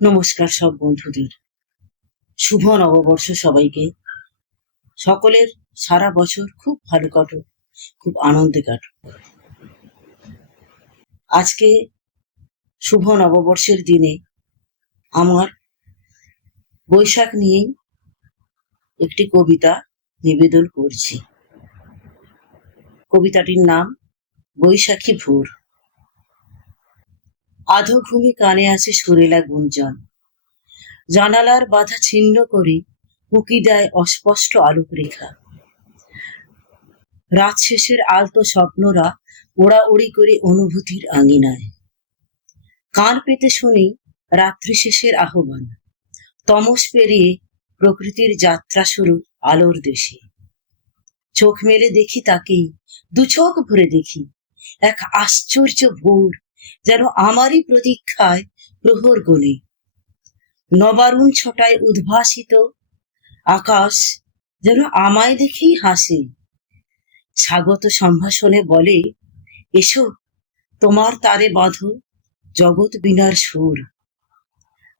নমস্কার সব বন্ধুদের। শুভ নববর্ষ সবাইকে। সকলের সারা বছর খুব ভালো কাটুক, খুব আনন্দে কাটুক। আজকে শুভ নববর্ষের দিনে আমার বৈশাখ নিয়েই একটি কবিতা নিবেদন করছি। কবিতাটির নাম বৈশাখী ভোর। আধো ঘুমে কানে আছে সুরেলা গুঞ্জন, জানালার বাধা ছিন্ন করে উঁকি দেয় অস্পষ্ট আলোক রেখা। রাত শেষের আলতো স্বপ্নরা ওড়াউড়ি করে অনুভূতির আঙিনায়। কান পেতে শুনি রাত্রি শেষের আহ্বান, তমস পেরিয়ে প্রকৃতির যাত্রা শুরু আলোর দেশে। চোখ মেলে দেখি তাকেই, দু চোখ ভরে দেখি এক আশ্চর্য ভোর, যেন আমারই প্রতীক্ষায় প্রহর গণে। নবারুণ ছটায় উদ্ভাসিত আকাশ যেন আমায় দেখেই হাসে। স্বাগত সম্ভাষণে বলে, এসো তোমার তারে বাঁধো জগৎ বিনার সুর।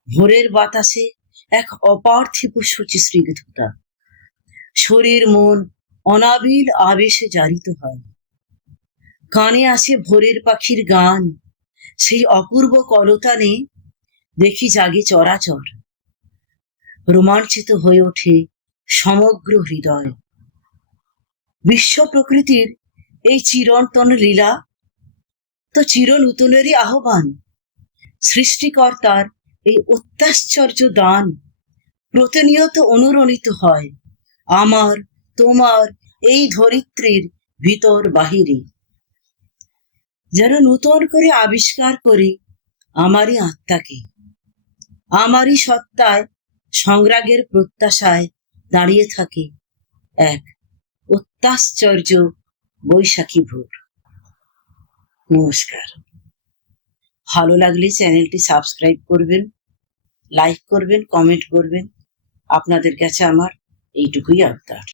ভোরের বাতাসে এক অপার্থিব সূচি স্নিগ্ধতা, শরীর মন অনাবিল আবেশে জারিত হয়। কানে আসে ভোরের পাখির গান, সেই অপূর্ব কলতানে দেখি জাগে চরাচর। রোমাঞ্চিত হয়ে ওঠে সমগ্র হৃদয়। বিশ্ব প্রকৃতির এই চিরন্তন লীলা তো চির নূতনেরই আহ্বান। সৃষ্টিকর্তার এই অত্যাশ্চর্য দান প্রতিনিয়ত অনুরণিত হয় আমার তোমার এই ধরিত্রীর ভিতর বাহিরে। যেন নূতন করে আবিষ্কার করি আমারই আত্মাকে, আমারই সত্তায় সংগ্রাগের প্রত্যাশায় দাঁড়িয়ে থাকে এক অত্যাশ্চর্য বৈশাখী ভোর। নমস্কার। ভালো লাগলে চ্যানেলটি সাবস্ক্রাইব করবেন, লাইক করবেন, কমেন্ট করবেন। আপনাদের কাছে আমার এইটুকুই আবদার।